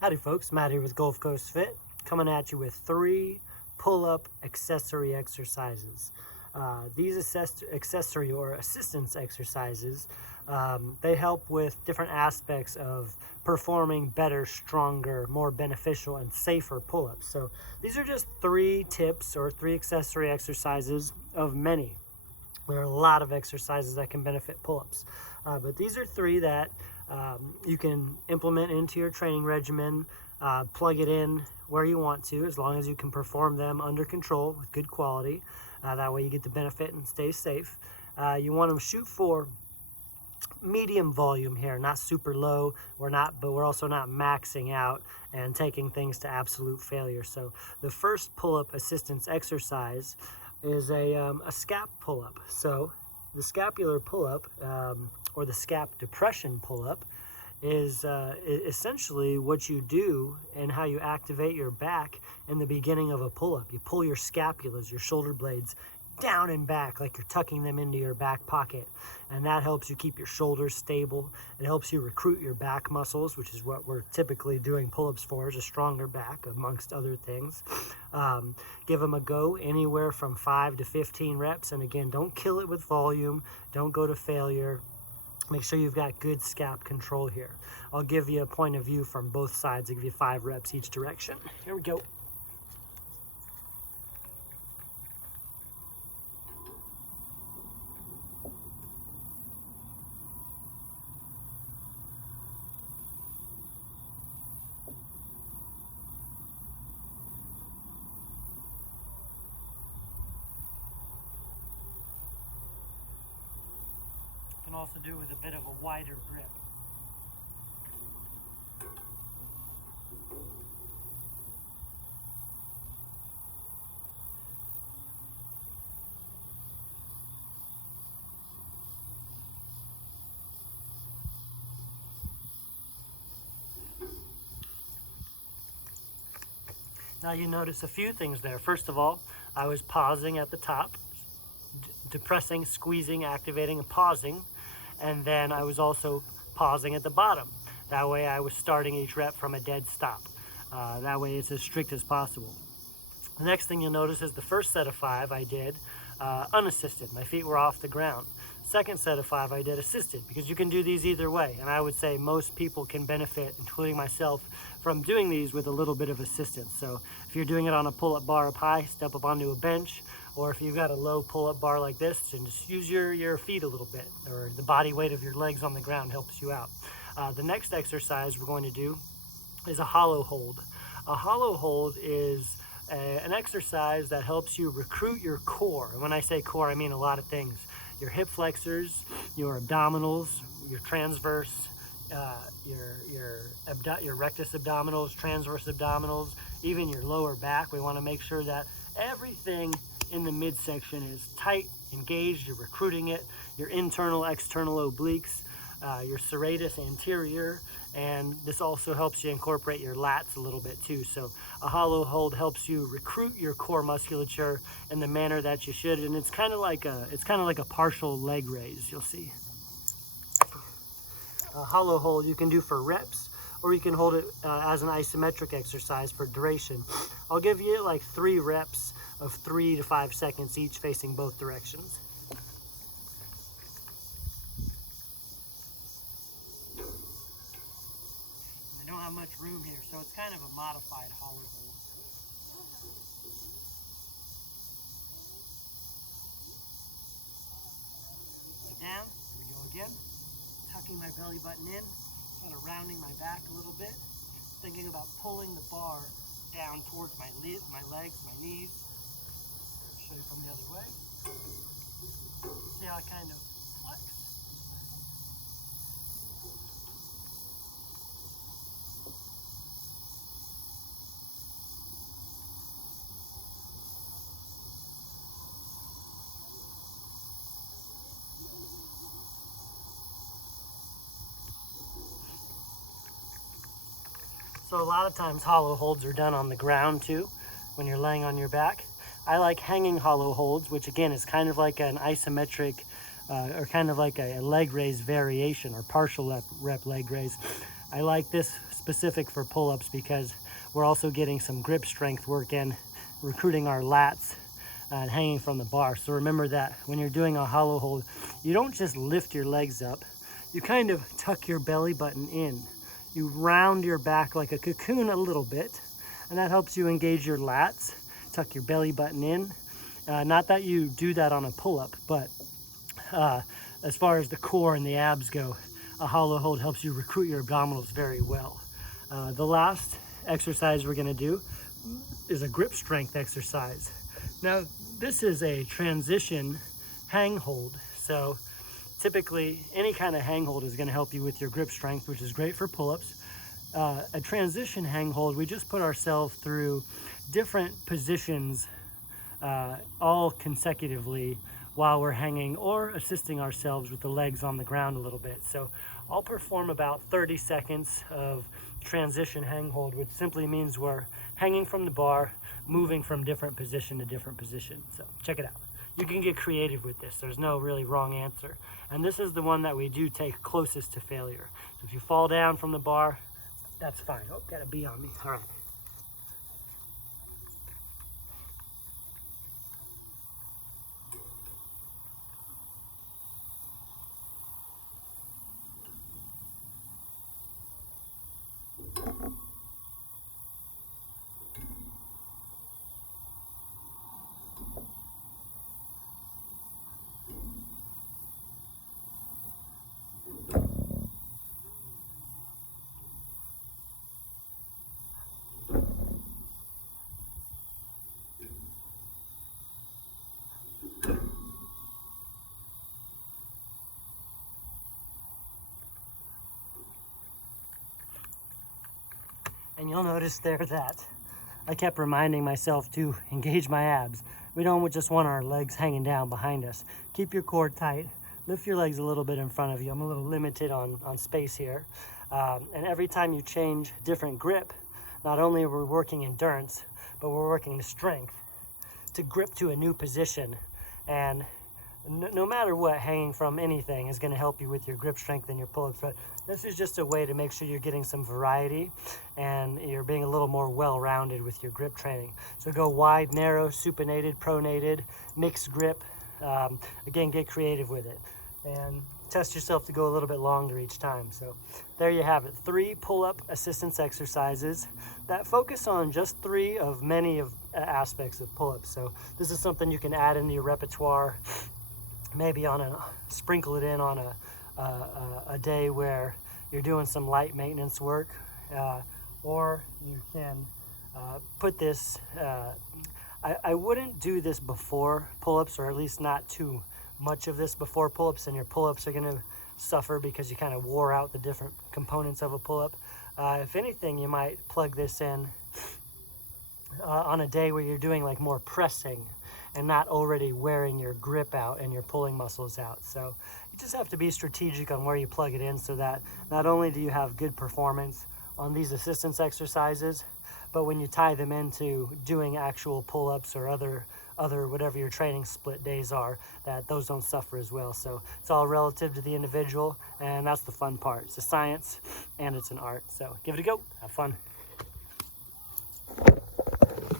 Howdy folks, Matt here with Gulf Coast Fit, coming at you with 3 pull-up accessory exercises. These accessory or assistance exercises, they help with different aspects of performing better, stronger, more beneficial, and safer pull-ups. So these are just 3 tips or 3 accessory exercises of many. There are a lot of exercises that can benefit pull-ups, but these are 3 that you can implement into your training regimen, plug it in where you want to, as long as you can perform them under control with good quality. That way you get the benefit and stay safe. You want to shoot for medium volume here, not super low. But we're also not maxing out and taking things to absolute failure. So the first pull-up assistance exercise is a scap pull-up. So the scapular pull-up, or the scap depression pull-up, is essentially what you do and how you activate your back in the beginning of a pull-up. You pull your scapulas, your shoulder blades, down and back like you're tucking them into your back pocket, and that helps you keep your shoulders stable. It helps you recruit your back muscles, which is what we're typically doing pull-ups for, is a stronger back amongst other things. Give them a go anywhere from 5 to 15 reps, and again, don't kill it with volume, don't go to failure. Make sure you've got good scap control here. I'll give you a point of view from both sides. I'll give you 5 reps each direction. Here we go. Can also do with a bit of a wider grip. Now you notice a few things there. First of all, I was pausing at the top, depressing, squeezing, activating, and pausing. And then I was also pausing at the bottom. That way I was starting each rep from a dead stop. That way it's as strict as possible. The next thing you'll notice is the first set of 5 I did unassisted. My feet were off the ground. Second set of 5 I did assisted, because you can do these either way. And I would say most people can benefit, including myself, from doing these with a little bit of assistance. So if you're doing it on a pull-up bar up high, step up onto a bench. Or if you've got a low pull-up bar like this, then just use your feet a little bit, or the body weight of your legs on the ground helps you out. The next exercise we're going to do is a hollow hold. A hollow hold is an exercise that helps you recruit your core. And when I say core, I mean a lot of things. Your hip flexors, your abdominals, your transverse, your rectus abdominals, transverse abdominals, even your lower back. We want to make sure that everything in the midsection is tight, engaged, you're recruiting it, your internal, external obliques, your serratus anterior, and this also helps you incorporate your lats a little bit too. So a hollow hold helps you recruit your core musculature in the manner that you should, and it's kind of like a partial leg raise, you'll see. A hollow hold you can do for reps, or you can hold it as an isometric exercise for duration. I'll give you like 3 reps of 3 to 5 seconds each, facing both directions. I don't have much room here, so it's kind of a modified hollow hold. Down, here we go again. Tucking my belly button in, kind of rounding my back a little bit, thinking about pulling the bar down towards my legs, my knees. Show you from the other way. See how I kind of flex? So a lot of times hollow holds are done on the ground too, when you're laying on your back. I like hanging hollow holds, which again is kind of like an isometric or kind of like a leg raise variation, or partial rep leg raise. I like this specific for pull-ups because we're also getting some grip strength work in, recruiting our lats and hanging from the bar. So remember that when you're doing a hollow hold, you don't just lift your legs up, you kind of tuck your belly button in. You round your back like a cocoon a little bit, and that helps you engage your lats, tuck your belly button in. Not that you do that on a pull-up, but as far as the core and the abs go, a hollow hold helps you recruit your abdominals very well. The last exercise we're gonna do is a grip strength exercise. Now, this is a transition hang hold. So typically, any kind of hang hold is gonna help you with your grip strength, which is great for pull-ups. A transition hang hold, we just put ourselves through different positions all consecutively while we're hanging or assisting ourselves with the legs on the ground a little bit. So I'll perform about 30 seconds of transition hang hold, which simply means we're hanging from the bar, moving from different position to different position. So check it out. You can get creative with this. There's no really wrong answer. And this is the one that we do take closest to failure. So if you fall down from the bar, that's fine. Oh, got a bee on me. All right. And you'll notice there that I kept reminding myself to engage my abs. We don't just want our legs hanging down behind us. Keep your core tight. Lift your legs a little bit in front of you. I'm a little limited on space here. And every time you change different grip, not only are we working endurance, but we're working the strength to grip to a new position. And no matter what, hanging from anything is going to help you with your grip strength and your pull-ups. But this is just a way to make sure you're getting some variety and you're being a little more well-rounded with your grip training. So go wide, narrow, supinated, pronated, mixed grip. Again, get creative with it and test yourself to go a little bit longer each time. So there you have it, 3 pull-up assistance exercises that focus on just 3 of many aspects of pull-ups. So this is something you can add into your repertoire, maybe sprinkle it in on a day where you're doing some light maintenance work, or you can put this, I wouldn't do this before pull-ups, or at least not too much of this before pull-ups, and your pull-ups are going to suffer because you kind of wore out the different components of a pull-up. If anything, you might plug this in on a day where you're doing like more pressing and not already wearing your grip out and your pulling muscles out. So you just have to be strategic on where you plug it in so that not only do you have good performance on these assistance exercises, but when you tie them into doing actual pull-ups or other whatever your training split days are, that those don't suffer as well. So it's all relative to the individual, and that's the fun part. It's a science and it's an art. So give it a go, have fun.